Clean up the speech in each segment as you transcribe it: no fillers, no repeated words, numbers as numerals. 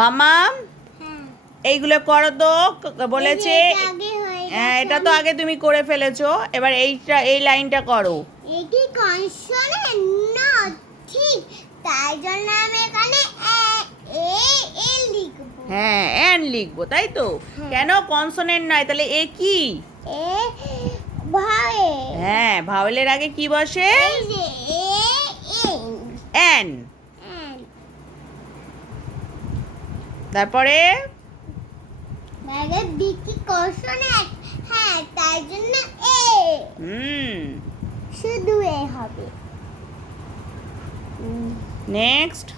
মামা হ্যাঁ এইগুলো করো তো, বলেছে। এটা আগে হয়ে হ্যাঁ, গেছে, এটা তো আগে তুমি করে ফেলেছো, এবার এই লাইনটা করো। এটি কনসোনেন্ট না, ঠিক, তাই জন্য আমি এখানে এ এ লিখবো। হ্যাঁ, এন লিখবো, তাই তো। হ্যাঁ। কেন কনসোনেন্ট নয় তাহলে এ কি? এ ভাবে, হ্যাঁ, ভাওয়েলের আগে কি বসে? এই যে এন। এন তারপরে আগে বি কি কনসোনেন্ট, হ্যাঁ তাই জন্য এ, শুধু এ হবে। নেক্সট।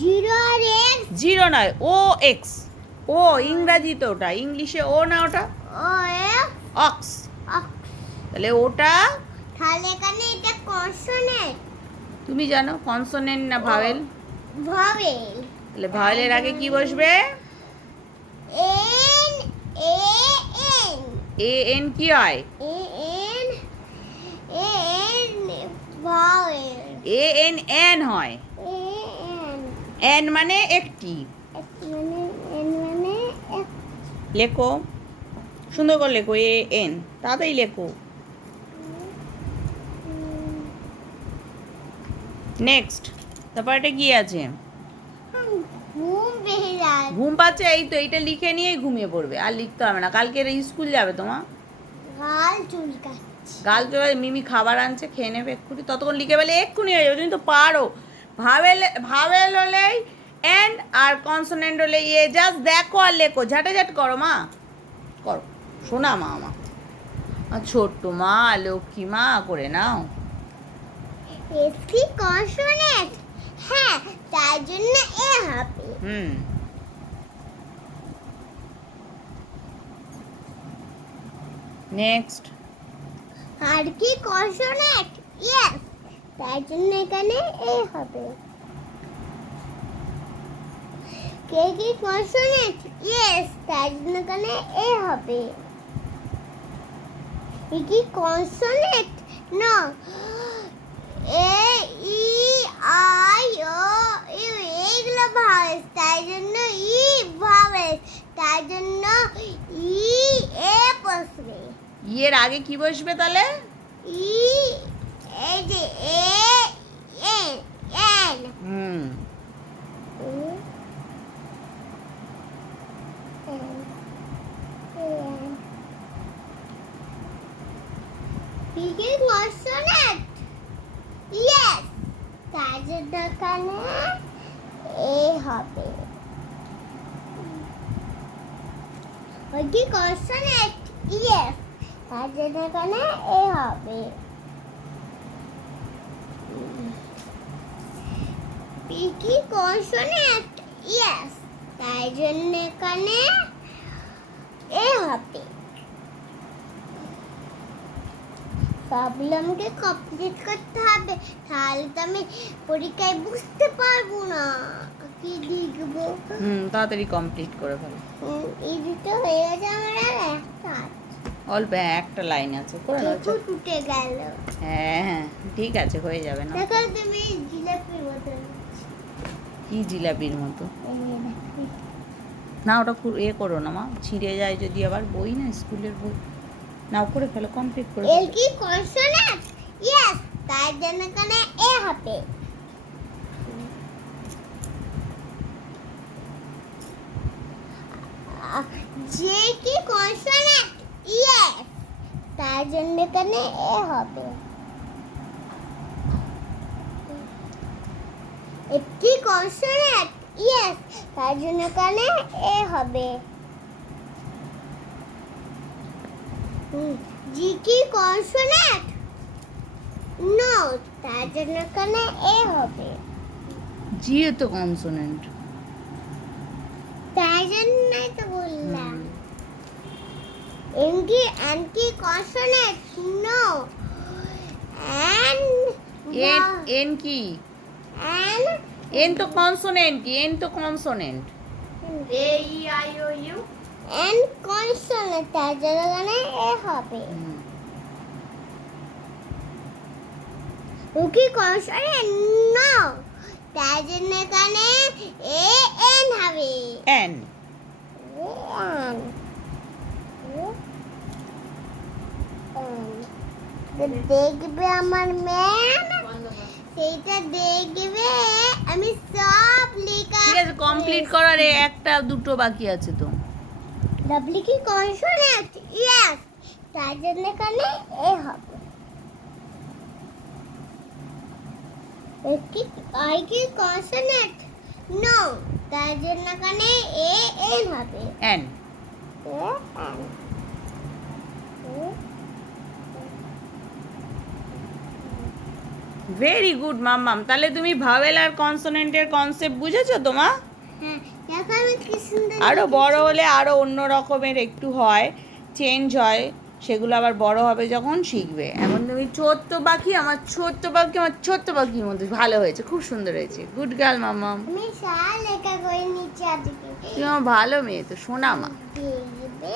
জিরো আর এক্স, জিরো নয়, ও এক্স। ও ইংরাজিতে, ওটা ইংলিশে ও না, ওটা ও এক্স, অক্স। তাহলে ওটা তাহলে এখানে এটা কনসোনেন্ট তুমি জানো কনসোনেন্ট না ভাওয়েল? ভাবেল। তাহলে ভাওয়েলের আগে কি বসবে? N A N A N কি হয়? A N A N vowel, A N N হয়। এ এন এন মানে একটি। মানে এন মানে এক, লেখো, সুন্দর করে লেখো, এ এন, তাড়াতাড়ি লেখো। নেক্সট। তারপর এটা কি আছে? ঘুম পেয়ে যায়, ঘুম পাচ্ছে, এই তো এইটা লিখে নিয়েই ঘুমিয়ে পড়বে, আর লিখতে হবে না, কালকে স্কুল যাবে তোমার। গাল চুলকাচ্ছে। গাল চলে, মিমি খাবার আনছে, খেয়ে নেবে এক্ষুনি, ততক্ষণ লিখে ফেলে এক্ষুনি হয়ে যাবে, তুমি তো পারো। ভাওয়েল ভাওয়েল হলেই এন, আর কনসোনেন্ট হলে ইয়ে, জাস্ট দেখো আর লেখো, ঝাঁটাঝাট করো মা, করো, শোনা মা আমার, আর ছোট্ট মা, লক্ষ্মী মা করে নাও। এস কি কনসোনেন্ট, হ্যাঁ তার জন্য এ হবে। নেক্সট। আর কি কনসোনেন্ট, ইয়েস, তার জন্য এখানে এ হবে। কে কি কনসোনেন্ট, ইয়েস, তার জন্য এখানে এ হবে। ই কি consonant, no, A E I O U, এইগুলো ভাওয়েল, তাই জন্য ই ভাওয়েল, তাই জন্য ই এ বসবে। ইয়ের আগে কি বসবে তাহলে? ই, এই যে এ এন এন, কি কি কনসোনেন্ট, ইয়েস, তার জন্য এখানে এ হবে। ওই কি কনসোনেন্ট, ইয়েস, তার জন্য এখানে এ হবে। পি কি কনসোনেন্ট, ইয়েস, তাই জন্য এখানে এ হবে। সবগুলো আমাকে কমপ্লিট করতে হবে, তাহলে তো আমি পরীক্ষায় বুঝতে পারবো না কি লিখবো। তাড়াতাড়ি কমপ্লিট করে ফেলো। এই দুটো হয়ে গেছে, আমার আর একটা আছে। অল্প একটা লাইন আছে, করে নাও। একটু টুটে গেল। হ্যাঁ হ্যাঁ, ঠিক আছে, হয়ে যাবে না। দেখো তুমি জিলাপির মতো, কি জিলাপির মতো? না, ওটা এ করো না মা, ছিঁড়ে যায় যদি আবার, বই না স্কুলের বই। নাও, করে ফেলো, কমপ্লিট করে এল ফেলো। কি কনসোনেন্ট, ইয়েস, তার জন্য এখানে এ হবে। যে কি কনসোনেন্ট, ইয়েস, তার জন্য এখানে এ হবে। একটি কনসোনেন্ট, ইয়েস, তার জন্য এখানে এ হবে। জি কি কনসোনেন্ট, নো, তার জন্য এখানে এ হবে। জি তো কনসোনেন্ট। তাই জন্যই তো বললাম। এন কি কনসোনেন্ট, নো, এন এন কি? এন এন তো কনসোনেন্ট, এন তো consonant. A E I O U, N consonant, তার জন্য এখানে এ হবে। ও কি কনসোনেন্ট, নো, তার জন্য এখানে এ এন হবে। অ্যান। দেখবে আমার ম্যাম, সেইটা দেখবে আমি সব লেখা। ঠিক আছে, কমপ্লিট করার একটা দুটো বাকি আছে তো। ডাবলি কি কনসোনেন্ট? ইয়েস, তার জন্য এখানে এ হবে। কি আই কি কনসোনেন্ট? নো, তার জন্য এখানে এ এন হবে। অ্যান। ভেরি গুড মাম্মাম। তাহলে তুমি ভাওয়েল আর কনসোনেন্টের কনসেপ্ট বুঝেছো তো মা? হ্যাঁ, দেখো আমি কি সুন্দর আরও লিখেছি। বড় হলে আরও অন্য রকমের একটু হয়, চেঞ্জ হয়, সেগুলো আবার বড় হবে যখন শিখবে। এখন তুমি ছোট্ট পাখি, আমার ছোট্ট পাখি, আমার ছোট্ট পাখির মধ্যে ভালো হয়েছে, খুব সুন্দর হয়েছে। গুড গার্ল মাম্মাম। আমি সারা লেখা করে নিচ্ছি আজকে। তুমি আমার ভালো মেয়ে তো, সোনা মা। দেখবে